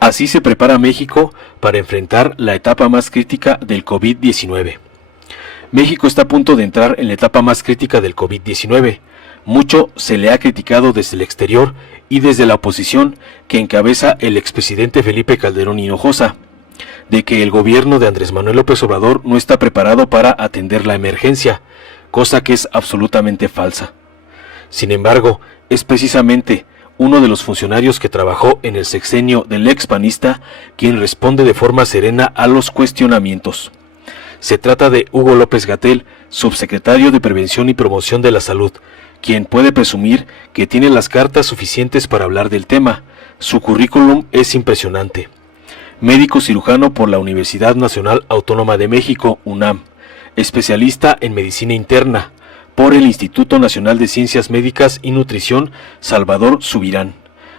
Así se prepara México para enfrentar la etapa más crítica del COVID-19. México está a punto de entrar en la etapa más crítica del COVID-19. Mucho se le ha criticado desde el exterior y desde la oposición que encabeza el expresidente Felipe Calderón Hinojosa, de que el gobierno de Andrés Manuel López Obrador no está preparado para atender la emergencia, cosa que es absolutamente falsa. Sin embargo, es precisamente uno de los funcionarios que trabajó en el sexenio del expanista quien responde de forma serena a los cuestionamientos. Se trata de Hugo López-Gatell, subsecretario de Prevención y Promoción de la Salud, quien puede presumir que tiene las cartas suficientes para hablar del tema. Su currículum es impresionante. Médico cirujano por la Universidad Nacional Autónoma de México, UNAM, especialista en medicina interna por el Instituto Nacional de Ciencias Médicas y Nutrición Salvador Subirán,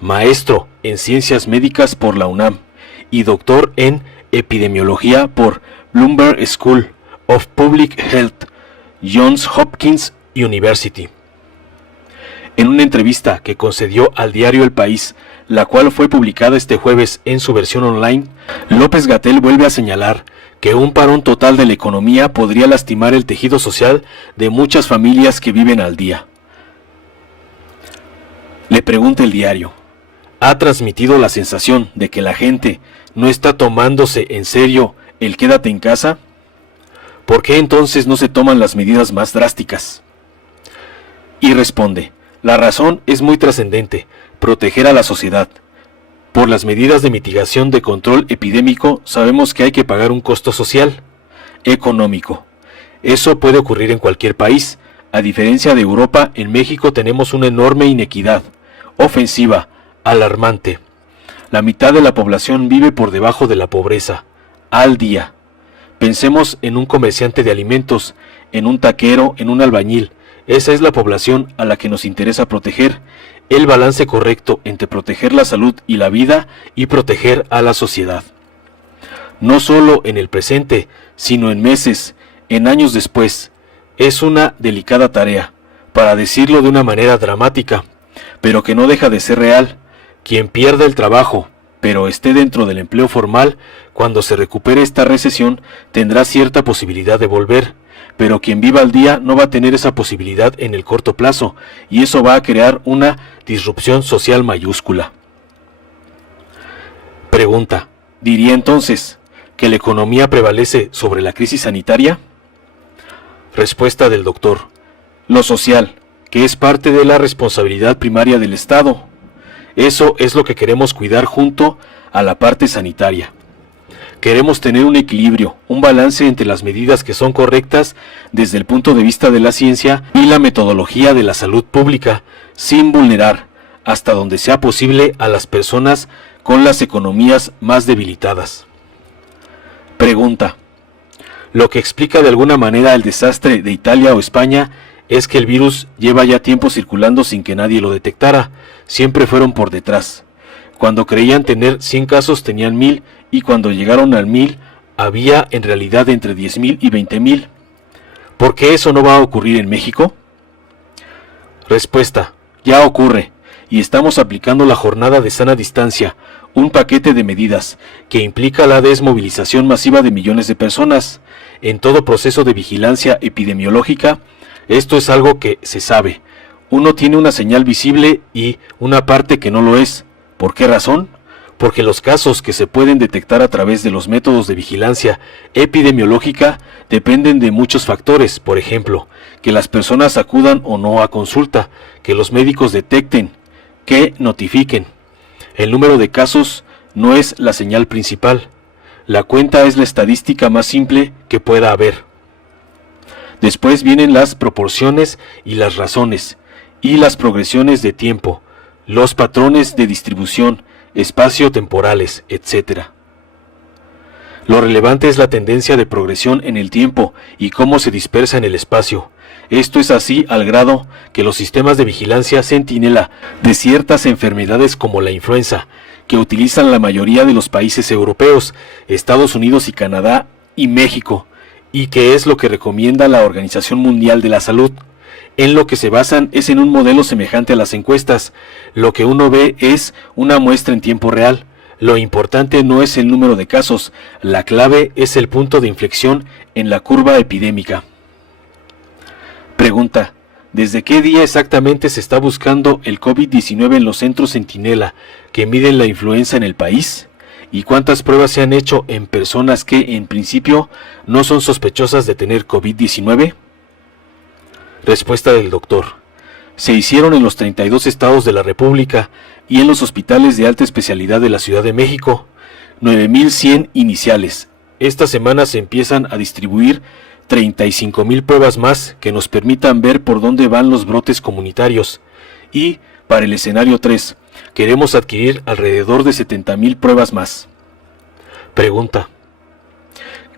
maestro en Ciencias Médicas por la UNAM y doctor en Epidemiología por Bloomberg School of Public Health, Johns Hopkins University. En una entrevista que concedió al diario El País, la cual fue publicada este jueves en su versión online, López-Gatell vuelve a señalar que un parón total de la economía podría lastimar el tejido social de muchas familias que viven al día. Le pregunta el diario, ¿ha transmitido la sensación de que la gente no está tomándose en serio el quédate en casa? ¿Por qué entonces no se toman las medidas más drásticas? Y responde, la razón es muy trascendente, proteger a la sociedad. Por las medidas de mitigación de control epidémico sabemos que hay que pagar un costo social, económico. Eso puede ocurrir en cualquier país. A diferencia de Europa, en México tenemos una enorme inequidad, ofensiva, alarmante. La mitad de la población vive por debajo de la pobreza, al día. Pensemos en un comerciante de alimentos, en un taquero, en un albañil. Esa es la población a la que nos interesa proteger. El balance correcto entre proteger la salud y la vida y proteger a la sociedad. No solo en el presente, sino en meses, en años después. Es una delicada tarea, para decirlo de una manera dramática, pero que no deja de ser real. Quien pierda el trabajo, pero esté dentro del empleo formal, cuando se recupere esta recesión, tendrá cierta posibilidad de volver. Pero quien viva al día no va a tener esa posibilidad en el corto plazo, y eso va a crear una disrupción social mayúscula. Pregunta, ¿diría entonces que la economía prevalece sobre la crisis sanitaria? Respuesta del doctor, lo social, que es parte de la responsabilidad primaria del Estado. Eso es lo que queremos cuidar junto a la parte sanitaria. Queremos tener un equilibrio, un balance entre las medidas que son correctas desde el punto de vista de la ciencia y la metodología de la salud pública, sin vulnerar, hasta donde sea posible, a las personas con las economías más debilitadas. Pregunta. Lo que explica de alguna manera el desastre de Italia o España es que el virus lleva ya tiempo circulando sin que nadie lo detectara, siempre fueron por detrás. Cuando creían tener 100 casos tenían 1000 y cuando llegaron al 1000 había en realidad entre 10,000 y 20,000. ¿Por qué eso no va a ocurrir en México? Respuesta, ya ocurre y estamos aplicando la jornada de sana distancia, un paquete de medidas que implica la desmovilización masiva de millones de personas. En todo proceso de vigilancia epidemiológica, esto es algo que se sabe. Uno tiene una señal visible y una parte que no lo es. ¿Por qué razón? Porque los casos que se pueden detectar a través de los métodos de vigilancia epidemiológica dependen de muchos factores, por ejemplo, que las personas acudan o no a consulta, que los médicos detecten, que notifiquen. El número de casos no es la señal principal. La cuenta es la estadística más simple que pueda haber. Después vienen las proporciones y las razones, y las progresiones de tiempo, los patrones de distribución, espacio-temporales, etc. Lo relevante es la tendencia de progresión en el tiempo y cómo se dispersa en el espacio. Esto es así al grado que los sistemas de vigilancia centinela de ciertas enfermedades como la influenza, que utilizan la mayoría de los países europeos, Estados Unidos y Canadá y México, y que es lo que recomienda la Organización Mundial de la Salud, en lo que se basan es en un modelo semejante a las encuestas. Lo que uno ve es una muestra en tiempo real. Lo importante no es el número de casos, la clave es el punto de inflexión en la curva epidémica. Pregunta: ¿desde qué día exactamente se está buscando el COVID-19 en los centros Centinela que miden la influenza en el país? ¿Y cuántas pruebas se han hecho en personas que, en principio, no son sospechosas de tener COVID-19? Respuesta del doctor: se hicieron en los 32 estados de la República y en los hospitales de alta especialidad de la Ciudad de México, 9,100 iniciales. Esta semana se empiezan a distribuir 35,000 pruebas más que nos permitan ver por dónde van los brotes comunitarios. Y, para el escenario 3, queremos adquirir alrededor de 70,000 pruebas más. Pregunta: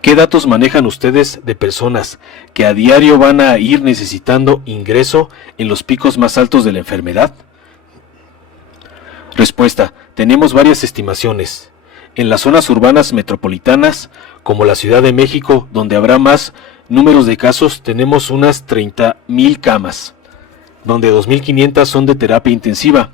¿qué datos manejan ustedes de personas que a diario van a ir necesitando ingreso en los picos más altos de la enfermedad? Respuesta: tenemos varias estimaciones. En las zonas urbanas metropolitanas, como la Ciudad de México, donde habrá más números de casos, tenemos unas 30,000 camas, donde 2,500 son de terapia intensiva,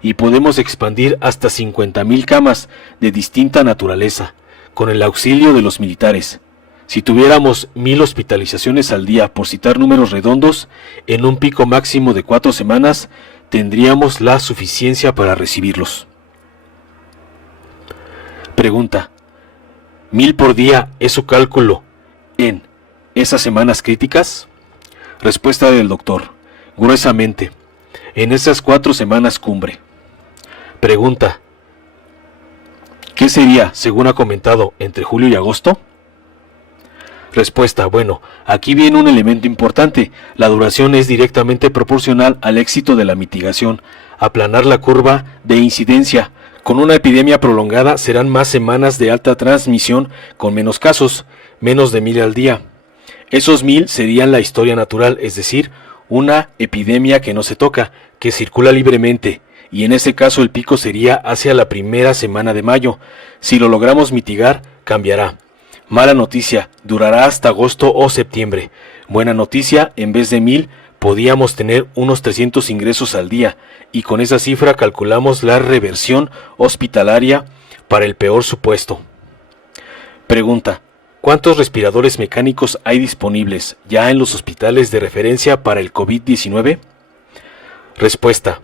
y podemos expandir hasta 50,000 camas de distinta naturaleza, con el auxilio de los militares. Si tuviéramos 1,000 hospitalizaciones al día, por citar números redondos, en un pico máximo de 4 semanas, tendríamos la suficiencia para recibirlos. Pregunta: ¿1,000 por día es su cálculo en esas semanas críticas? Respuesta del doctor: gruesamente, en esas 4 semanas cumbre. Pregunta: ¿qué sería, según ha comentado, entre julio y agosto? Respuesta: bueno, aquí viene un elemento importante. La duración es directamente proporcional al éxito de la mitigación, aplanar la curva de incidencia. Con una epidemia prolongada serán más semanas de alta transmisión con menos casos, menos de 1,000 al día. Esos 1,000 serían la historia natural, es decir, una epidemia que no se toca, que circula libremente, y en ese caso el pico sería hacia la primera semana de mayo. Si lo logramos mitigar, cambiará. Mala noticia, durará hasta agosto o septiembre. Buena noticia, en vez de 1,000, podíamos tener unos 300 ingresos al día, y con esa cifra calculamos la reversión hospitalaria para el peor supuesto. Pregunta: ¿cuántos respiradores mecánicos hay disponibles ya en los hospitales de referencia para el COVID-19? Respuesta: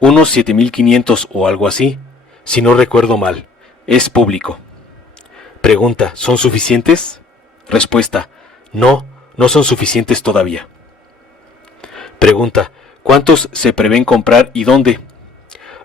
unos 7,500 o algo así, si no recuerdo mal. Es público. Pregunta: ¿son suficientes? Respuesta: no son suficientes todavía. Pregunta: ¿cuántos se prevén comprar y dónde?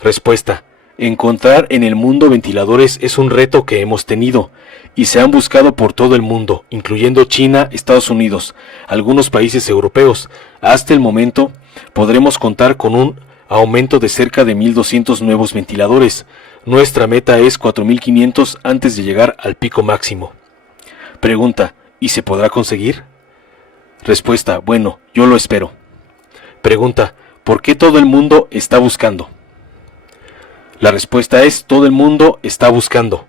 Respuesta: encontrar en el mundo ventiladores es un reto que hemos tenido, y se han buscado por todo el mundo, incluyendo China, Estados Unidos, algunos países europeos. Hasta el momento, podremos contar con un aumento de cerca de 1,200 nuevos ventiladores. Nuestra meta es 4,500 antes de llegar al pico máximo. Pregunta: ¿y se podrá conseguir? Respuesta: bueno, yo lo espero. Pregunta: ¿por qué todo el mundo está buscando? La respuesta es: todo el mundo está buscando.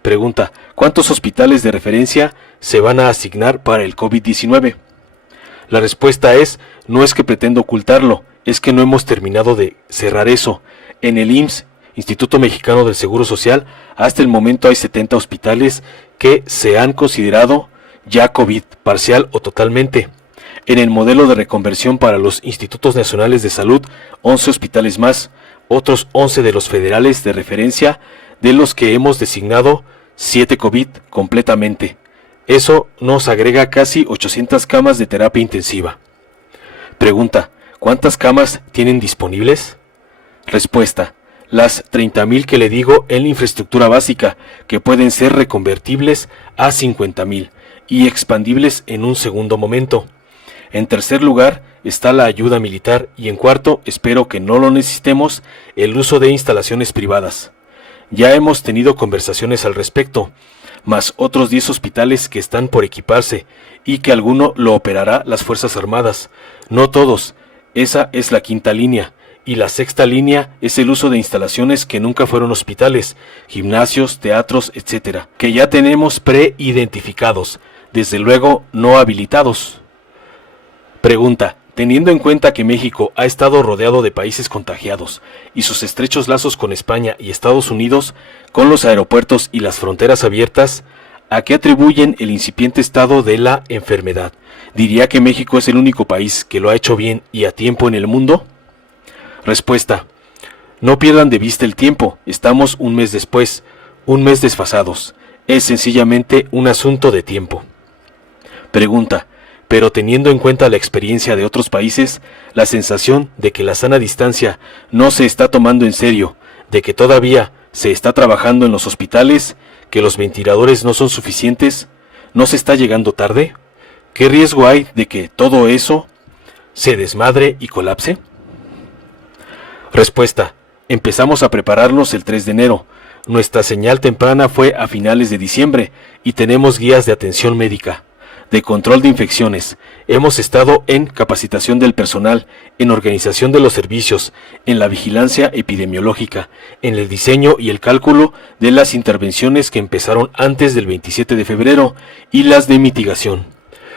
Pregunta: ¿cuántos hospitales de referencia se van a asignar para el COVID-19? La respuesta es: no es que pretendo ocultarlo, es que no hemos terminado de cerrar eso. En el IMSS, Instituto Mexicano del Seguro Social, hasta el momento hay 70 hospitales que se han considerado ya COVID, parcial o totalmente. En el modelo de reconversión para los Institutos Nacionales de Salud, 11 hospitales más, otros 11 de los federales de referencia, de los que hemos designado 7 COVID completamente. Eso nos agrega casi 800 camas de terapia intensiva. Pregunta: ¿cuántas camas tienen disponibles? Respuesta: las 30,000 que le digo en la infraestructura básica, que pueden ser reconvertibles a 50,000 y expandibles en un segundo momento. En tercer lugar está la ayuda militar, y en cuarto, espero que no lo necesitemos, el uso de instalaciones privadas. Ya hemos tenido conversaciones al respecto, más otros 10 hospitales que están por equiparse y que alguno lo operará las Fuerzas Armadas. No todos, esa es la quinta línea. Y la sexta línea es el uso de instalaciones que nunca fueron hospitales, gimnasios, teatros, etc., que ya tenemos preidentificados, desde luego no habilitados. Pregunta: Teniendo en cuenta que México ha estado rodeado de países contagiados y sus estrechos lazos con España y Estados Unidos, con los aeropuertos y las fronteras abiertas, ¿a qué atribuyen el incipiente estado de la enfermedad? ¿Diría que México es el único país que lo ha hecho bien y a tiempo en el mundo? Respuesta: no pierdan de vista el tiempo, estamos un mes después, un mes desfasados, es sencillamente un asunto de tiempo. Pregunta: pero teniendo en cuenta la experiencia de otros países, la sensación de que la sana distancia no se está tomando en serio, de que todavía se está trabajando en los hospitales, que los ventiladores no son suficientes, ¿no se está llegando tarde? ¿Qué riesgo hay de que todo eso se desmadre y colapse? Respuesta: empezamos a prepararnos el 3 de enero. Nuestra señal temprana fue a finales de diciembre y tenemos guías de atención médica, de control de infecciones. Hemos estado en capacitación del personal, en organización de los servicios, en la vigilancia epidemiológica, en el diseño y el cálculo de las intervenciones que empezaron antes del 27 de febrero y las de mitigación.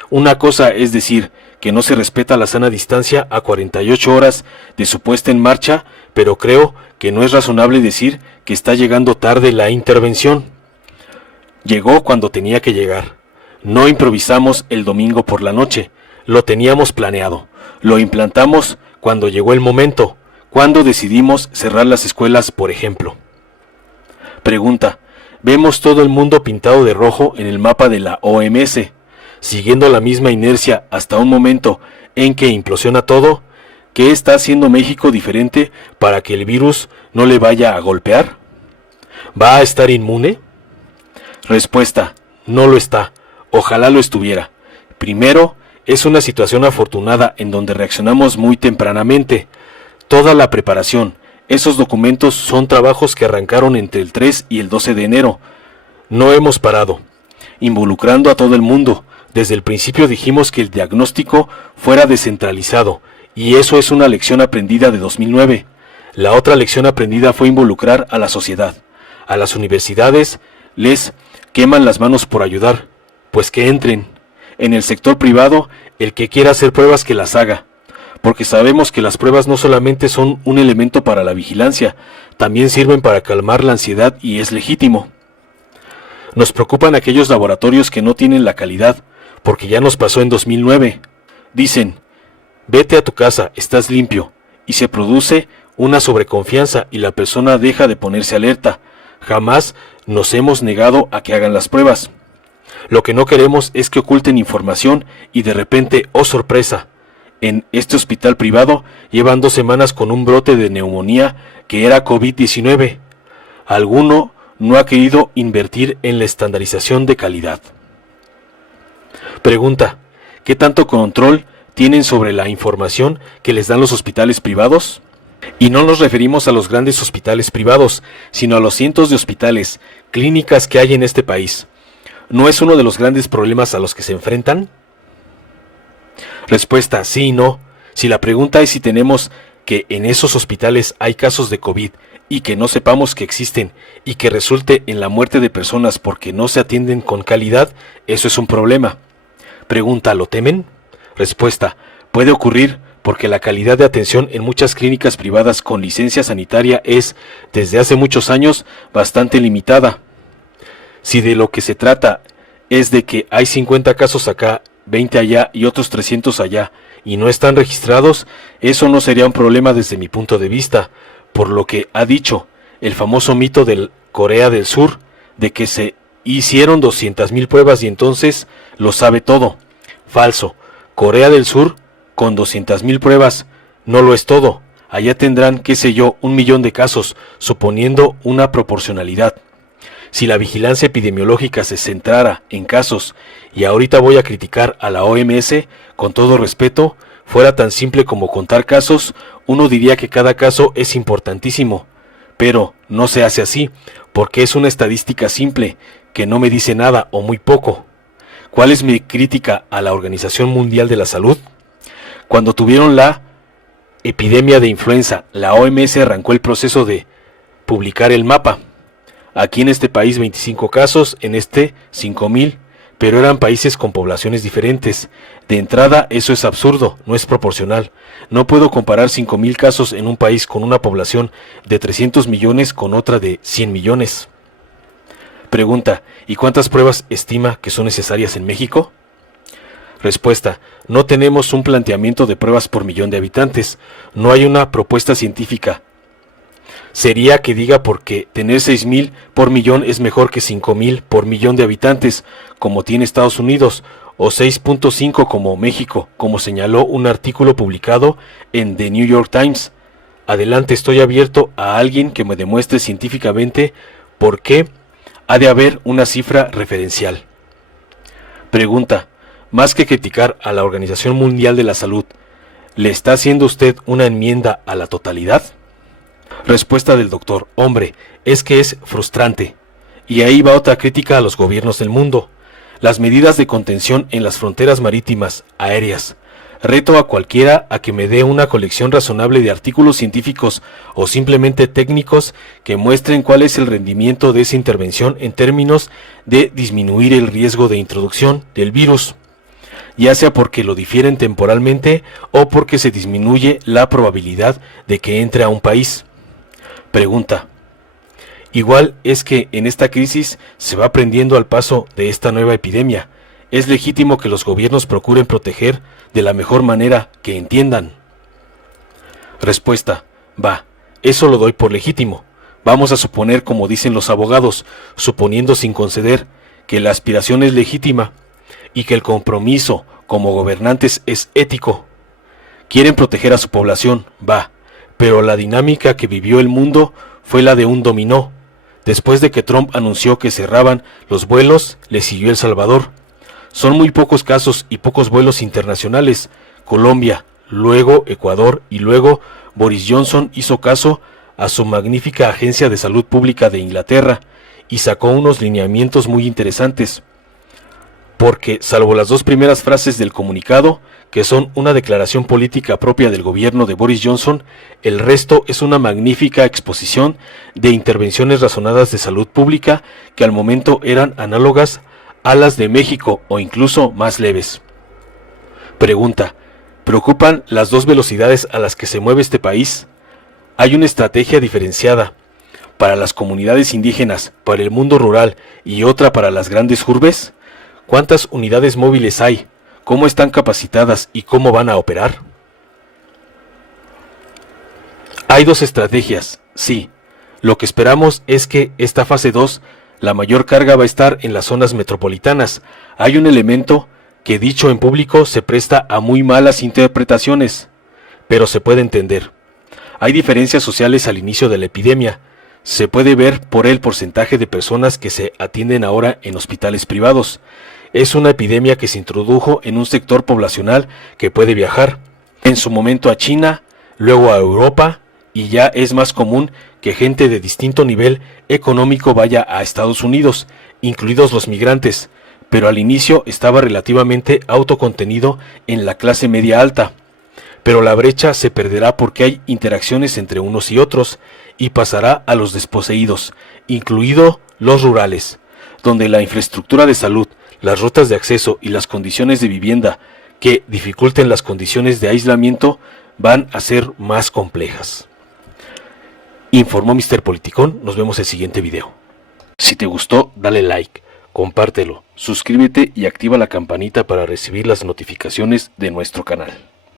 Una cosa es decir que no se respeta la sana distancia a 48 horas de su puesta en marcha, pero creo que no es razonable decir que está llegando tarde la intervención. Llegó cuando tenía que llegar. No improvisamos el domingo por la noche, lo teníamos planeado, lo implantamos cuando llegó el momento, cuando decidimos cerrar las escuelas, por ejemplo. Pregunta: vemos todo el mundo pintado de rojo en el mapa de la OMS, siguiendo la misma inercia hasta un momento en que implosiona todo. ¿Qué está haciendo México diferente para que el virus no le vaya a golpear? ¿Va a estar inmune? Respuesta: no lo está. Ojalá lo estuviera. Primero, es una situación afortunada en donde reaccionamos muy tempranamente. Toda la preparación, esos documentos son trabajos que arrancaron entre el 3 y el 12 de enero. No hemos parado, involucrando a todo el mundo. Desde el principio dijimos que el diagnóstico fuera descentralizado, y eso es una lección aprendida de 2009. La otra lección aprendida fue involucrar a la sociedad. A las universidades les queman las manos por ayudar. Pues que entren. En el sector privado, el que quiera hacer pruebas que las haga, porque sabemos que las pruebas no solamente son un elemento para la vigilancia, también sirven para calmar la ansiedad y es legítimo. Nos preocupan aquellos laboratorios que no tienen la calidad, porque ya nos pasó en 2009. Dicen: vete a tu casa, estás limpio, y se produce una sobreconfianza y la persona deja de ponerse alerta. Jamás nos hemos negado a que hagan las pruebas. Lo que no queremos es que oculten información y de repente, ¡oh sorpresa!, en este hospital privado llevan 2 semanas con un brote de neumonía que era COVID-19. Alguno no ha querido invertir en la estandarización de calidad. Pregunta: ¿qué tanto control tienen sobre la información que les dan los hospitales privados? Y no nos referimos a los grandes hospitales privados, sino a los cientos de hospitales, clínicas que hay en este país. ¿No es uno de los grandes problemas a los que se enfrentan? Respuesta: sí y no. Si la pregunta es si tenemos que en esos hospitales hay casos de COVID y que no sepamos que existen y que resulte en la muerte de personas porque no se atienden con calidad, eso es un problema. Pregunta: ¿lo temen? Respuesta: puede ocurrir porque la calidad de atención en muchas clínicas privadas con licencia sanitaria es, desde hace muchos años, bastante limitada. Si de lo que se trata es de que hay 50 casos acá, 20 allá y otros 300 allá, y no están registrados, eso no sería un problema desde mi punto de vista, por lo que ha dicho el famoso mito de Corea del Sur, de que se hicieron 200,000 pruebas y entonces lo sabe todo. Falso. Corea del Sur, con 200,000 pruebas, no lo es todo. Allá tendrán, qué sé yo, 1,000,000 de casos, suponiendo una proporcionalidad. Si la vigilancia epidemiológica se centrara en casos, y ahorita voy a criticar a la OMS, con todo respeto, fuera tan simple como contar casos, uno diría que cada caso es importantísimo. Pero no se hace así, porque es una estadística simple, que no me dice nada o muy poco. ¿Cuál es mi crítica a la Organización Mundial de la Salud? Cuando tuvieron la epidemia de influenza, la OMS arrancó el proceso de publicar el mapa. Aquí en este país 25 casos, en este 5,000, pero eran países con poblaciones diferentes. De entrada, eso es absurdo, no es proporcional. No puedo comparar 5.000 casos en un país con una población de 300 millones con otra de 100 millones. Pregunta, ¿y cuántas pruebas estima que son necesarias en México? Respuesta, no tenemos un planteamiento de pruebas por millón de habitantes, no hay una propuesta científica. Sería que diga porque tener 6.000 por millón es mejor que 5.000 por millón de habitantes, como tiene Estados Unidos, o 6.5 como México, como señaló un artículo publicado en The New York Times. Adelante, estoy abierto a alguien que me demuestre científicamente por qué ha de haber una cifra referencial. Pregunta, más que criticar a la Organización Mundial de la Salud, ¿le está haciendo usted una enmienda a la totalidad? Respuesta del doctor, hombre, es que es frustrante. Y ahí va otra crítica a los gobiernos del mundo. Las medidas de contención en las fronteras marítimas, aéreas. Reto a cualquiera a que me dé una colección razonable de artículos científicos o simplemente técnicos que muestren cuál es el rendimiento de esa intervención en términos de disminuir el riesgo de introducción del virus, ya sea porque lo difieren temporalmente o porque se disminuye la probabilidad de que entre a un país. Pregunta. Igual es que en esta crisis se va aprendiendo al paso de esta nueva epidemia. Es legítimo que los gobiernos procuren proteger de la mejor manera que entiendan. Respuesta. Va, eso lo doy por legítimo. Vamos a suponer, como dicen los abogados, suponiendo sin conceder, que la aspiración es legítima y que el compromiso como gobernantes es ético. Quieren proteger a su población, va, pero la dinámica que vivió el mundo fue la de un dominó. Después de que Trump anunció que cerraban los vuelos, le siguió El Salvador. Son muy pocos casos y pocos vuelos internacionales. Colombia, luego Ecuador y luego Boris Johnson hizo caso a su magnífica Agencia de Salud Pública de Inglaterra y sacó unos lineamientos muy interesantes. Porque, salvo las dos primeras frases del comunicado, que son una declaración política propia del gobierno de Boris Johnson, el resto es una magnífica exposición de intervenciones razonadas de salud pública que al momento eran análogas a las de México o incluso más leves. Pregunta, ¿preocupan las dos velocidades a las que se mueve este país? ¿Hay una estrategia diferenciada para las comunidades indígenas, para el mundo rural y otra para las grandes urbes? ¿Cuántas unidades móviles hay? ¿Cómo están capacitadas y cómo van a operar? Hay dos estrategias, sí. Lo que esperamos es que esta fase 2, la mayor carga va a estar en las zonas metropolitanas. Hay un elemento que dicho en público se presta a muy malas interpretaciones, pero se puede entender. Hay diferencias sociales al inicio de la epidemia. Se puede ver por el porcentaje de personas que se atienden ahora en hospitales privados. Es una epidemia que se introdujo en un sector poblacional que puede viajar, en su momento a China, luego a Europa, y ya es más común que gente de distinto nivel económico vaya a Estados Unidos, incluidos los migrantes, pero al inicio estaba relativamente autocontenido en la clase media alta. Pero la brecha se perderá porque hay interacciones entre unos y otros, y pasará a los desposeídos, incluidos los rurales, donde la infraestructura de salud, las rutas de acceso y las condiciones de vivienda que dificulten las condiciones de aislamiento van a ser más complejas. Informó Mr. Politicón, nos vemos en el siguiente video. Si te gustó, dale like, compártelo, suscríbete y activa la campanita para recibir las notificaciones de nuestro canal.